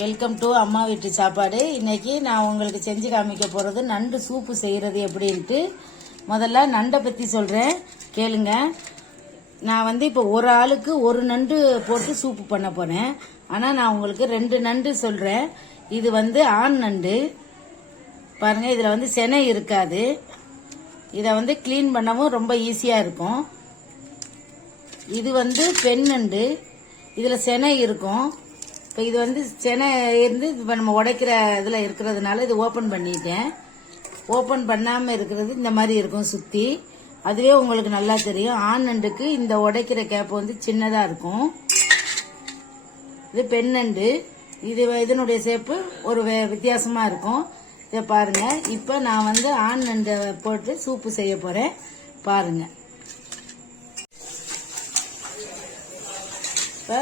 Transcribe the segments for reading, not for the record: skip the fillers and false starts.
Welcome to அம்மா வீட்டு சாப்பாடு. இன்னைக்கு நான் உங்களுக்கு செஞ்சு காமிக்க போறது நண்டு சூப்பு செய்யறது எப்படின்ட்டு. முதல்ல நண்டை பத்தி சொல்றேன், கேளுங்க. நான் இப்போ ஒரு ஆளுக்கு ஒரு நண்டு போட்டு சூப்பு பண்ண போறேன். ஆனா நான் உங்களுக்கு 2 நண்டு சொல்றேன். இது ஆண் நண்டு பாருங்க. இதுல செனை இருக்காது. இத கிளீன் பண்ணவும் ரொம்ப ஈஸியா இருக்கும். இது பெண் நண்டு. இதுல செனை இருக்கும். இப்போ இது செனை இருந்து இப்போ நம்ம உடைக்கிற இதில் இருக்கிறதுனால இது ஓப்பன் பண்ணிட்டேன். ஓப்பன் பண்ணாமல் இருக்கிறது இந்த மாதிரி இருக்கும் சுற்றி. அதுவே உங்களுக்கு நல்லா தெரியும். ஆண் நண்டுக்கு இந்த உடைக்கிற கேப் சின்னதாக இருக்கும். இது பெண் நண்டு. இதனுடைய சேப்பு ஒரு வித்தியாசமாக இருக்கும். இதை பாருங்க. இப்போ நான் ஆண் நண்டை போட்டு சூப்பு செய்ய போகிறேன். பாருங்க. இப்போ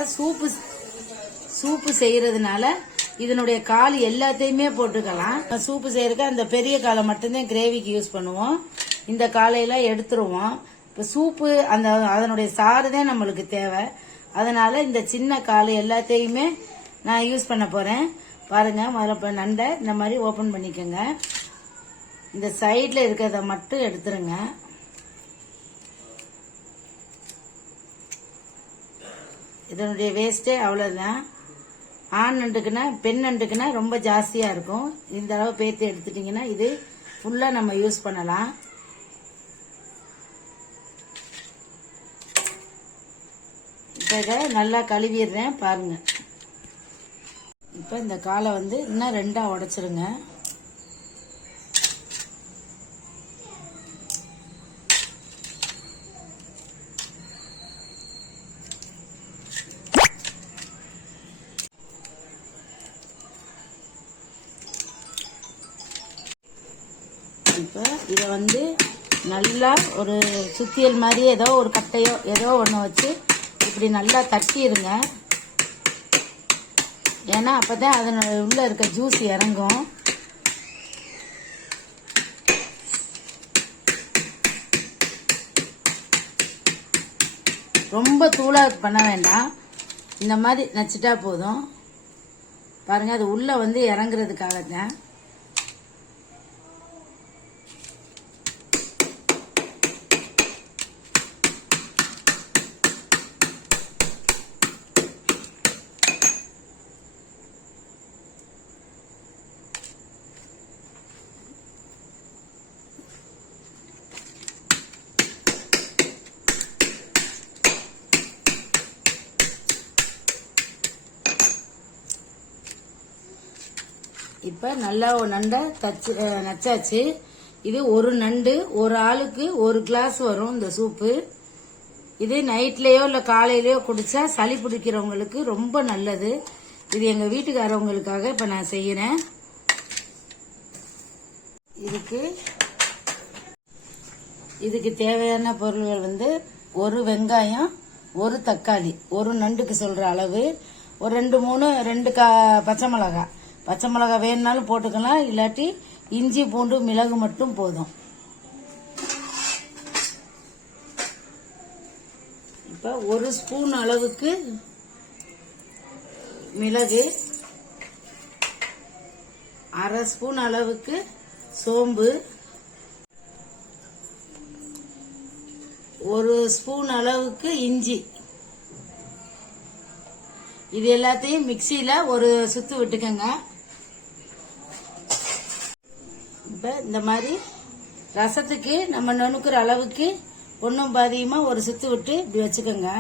சூப்பு செய்யறதுனால இதனுடைய கால் எல்லாத்தையுமே போட்டுக்கலாம். சூப்பு செய்யறதுக்கு அந்த பெரிய காலை மட்டும்தான் கிரேவிக்கு யூஸ் பண்ணுவோம். இந்த காலையெல்லாம் எடுத்துருவோம். இப்போ சூப்பு அதனுடைய சாறு தான் நம்மளுக்கு தேவை. அதனால இந்த சின்ன கால் எல்லாத்தையுமே நான் யூஸ் பண்ண போறேன். பாருங்க. முதல்ல நண்டை இந்த மாதிரி ஓபன் பண்ணிக்கோங்க. இந்த சைட்ல இருக்கிறத மட்டும் எடுத்துருங்க. இதனுடைய வேஸ்டே அவ்வளவுதான். ஆண் நண்டுக்குன்னா பெண் நண்டுக்குன்னா ரொம்ப ஜாஸ்தியா இருக்கும். இந்த அளவு பேத்து எடுத்துட்டீங்கன்னா இது ஃபுல்லா நம்ம யூஸ் பண்ணலாம். இப்ப இதை நல்லா கழுவிடுறேன். பாருங்க. இப்ப இந்த காலை இன்னும் 2ஆ உடைச்சிருங்க. இப்போ இதை நல்லா ஒரு சுத்தியல் மாதிரி ஏதோ ஒரு கட்டையோ ஏதோ ஒன்று வச்சு இப்படி நல்லா தட்டிடுங்க. ஏன்னா அப்பதான் அதனோட உள்ள இருக்க ஜூஸ் இறங்கும். ரொம்ப தூளா பண்ண வேண்டாம். இந்த மாதிரி நச்சுட்டா போதும். பாருங்க. அது உள்ள இறங்குறதுக்காக தான். இப்ப நல்லா ஒரு நண்டை நச்சாச்சு. இது ஒரு நண்டு ஒரு ஆளுக்கு ஒரு கிளாஸ் வரும் இந்த சூப்பு. இது நைட்லயோ இல்ல காலையிலயோ குடிச்சா சளி பிடிக்கிறவங்களுக்கு ரொம்ப நல்லது. இது எங்க வீட்டுக்காரவங்களுக்காக இப்ப நான் செய்யறேன். இதுக்கு தேவையான பொருள்கள் ஒரு வெங்காயம், ஒரு தக்காளி, ஒரு நண்டுக்கு சொல்ற அளவு, ஒரு 2 பச்சை மிளகாய். பச்சை மிளகாய் வேணும்னாலும் போட்டுக்கலாம். இல்லாட்டி இஞ்சி பூண்டு மிளகு மட்டும் போதும். இப்ப 1 ஸ்பூன் அளவுக்கு மிளகு, 1/2 ஸ்பூன் அளவுக்கு சோம்பு, 1 ஸ்பூன் அளவுக்கு இஞ்சி. இது எல்லாத்தையும் மிக்சியில ஒரு சுத்து விட்டுக்கங்க. இப்ப இந்த மாதிரி ரசத்துக்கு நம்ம நுணுக்குற அளவுக்கு ஒன்னும் பாதியமா ஒரு சுத்து விட்டு இப்படி வச்சுக்கோங்க.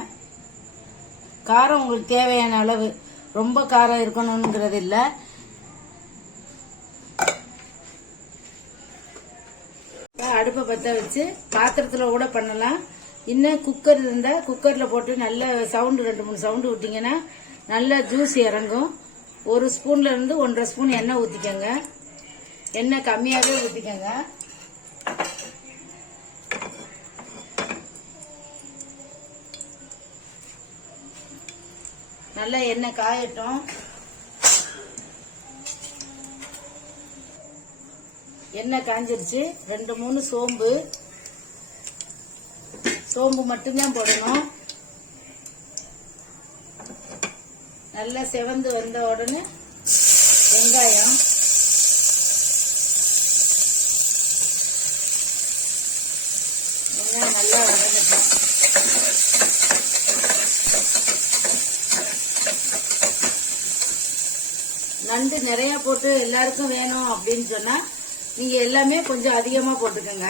காரம் உங்களுக்கு தேவையான அளவு. ரொம்ப காரம் இருக்கணும்ங்கிறது இல்ல. அடுப்பை பத்த வச்சு பாத்திரத்துல கூட பண்ணலாம். இன்னும் குக்கர் இருந்தா குக்கர்ல போட்டு நல்ல சவுண்டு 2-3 சவுண்டு விட்டீங்கன்னா நல்ல ஜூஸ் இறங்கும். 1 ஸ்பூன்ல இருந்து 1.5 ஸ்பூன் எண்ணெய் ஊத்திக்கங்க. எண்ணெய் கம்மியாவே ஊத்திக்கங்க. நல்லா எண்ணெய் காயட்டும். எண்ணெய் காஞ்சிருச்சு. 2-3 சோம்பு மட்டும்தான் போடணும். நல்லா செவந்து வந்த உடனே வெங்காயம், நல்லா வதங்கட்டும். நண்டு நிறைய போட்டு எல்லாருக்கும் வேணும் அப்படின்னு சொன்னா நீங்க எல்லாமே கொஞ்சம் அதிகமா போட்டுக்கோங்க.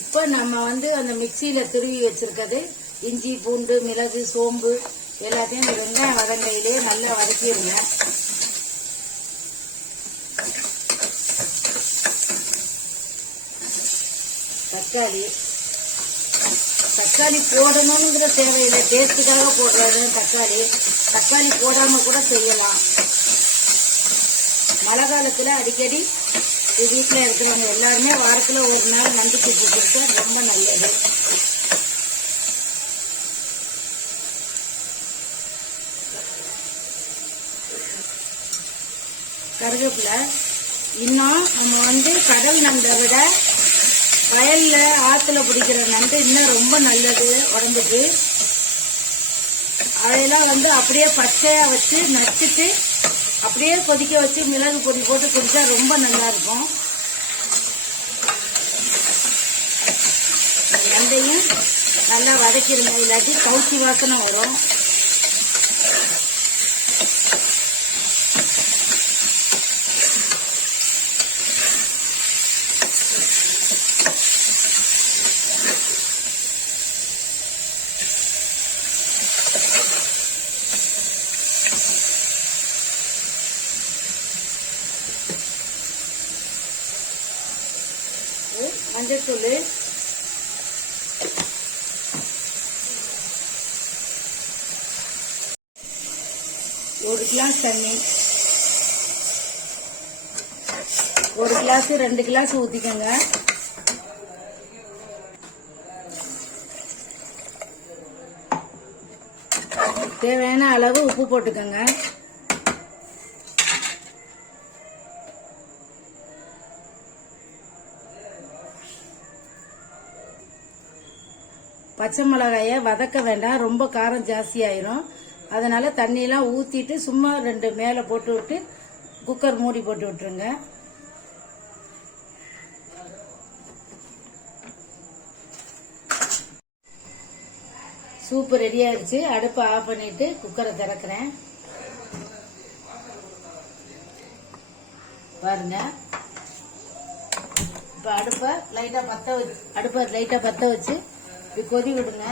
இப்ப நம்ம அந்த மிக்சியில துருவி வச்சிருக்கிறது இஞ்சி, பூண்டு, மிளகு, சோம்பு எல்லாத்தையும் வெங்காயம் வதங்கையிலேயே நல்லா வதக்கிடுங்க. தக்காளி போடணுங்கிற தேவையில்லை, டேஸ்டுக்காக போடுறது தக்காளி. தக்காளி போடாம கூட செய்யலாம். மழை காலத்துல அடிக்கடி வீட்டில் இருக்கிறவங்க எல்லாருமே வாரத்துல ஒரு நாள் நண்டு சூப்பு கொடுத்தா ரொம்ப நல்லது. கருவேப்பிலை. இன்னும் நம்ம கடல் நண்டை விட வயல்ல ஆத்துல பிடிக்கிற நண்டு இன்னும் ரொம்ப நல்லது உடம்புக்கு. அதெல்லாம் அப்படியே பச்சையா வச்சு நச்சுட்டு அப்படியே கொதிக்க வச்சு மிளகு பொடி போட்டு குடிச்சா ரொம்ப நல்லா இருக்கும். நண்டையும் நல்லா வதக்கிடுங்க, இல்லாட்டி கவுச்சி வாசனை வரும். மஞ்சத்தூள், ஒரு கிளாஸ் தண்ணி, 1 கிளாஸ் 2 கிளாஸ் ஊத்திக்கங்க. தேவையான அளவு உப்பு போட்டுக்கங்க. பச்சை மிளகாய வதக்க வேண்டாம், ரொம்ப காரம் ஜாஸ்தி ஆயிரும். அதனால தண்ணியெல்லாம் ஊத்திட்டு சும்மா 2 மேல போட்டு விட்டு குக்கர் மூடி போட்டு விட்டுருங்க. சூப்பு ரெடி ஆயிடுச்சு. அடுப்பை ஆஃப் பண்ணிட்டு குக்கரை திறக்கிறேன். பாருங்க. இப்ப அடுப்பை லைட்டா பத்த வச்சு கொதி விடுங்க.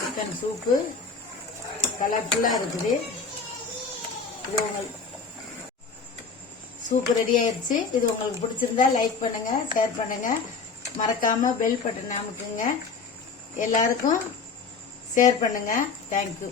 சிக்கன் சூப்பு கலர்ஃபுல்லா இருக்குது. இது உங்களுக்கு சூப்பு ரெடி ஆயிடுச்சு. இது உங்களுக்கு பிடிச்சிருந்தா லைக் பண்ணுங்க, ஷேர் பண்ணுங்க, மறக்காம பெல் பட்டன் அமுக்குங்க. எல்லாருக்கும் ஷேர் பண்ணுங்க. தேங்க்யூ.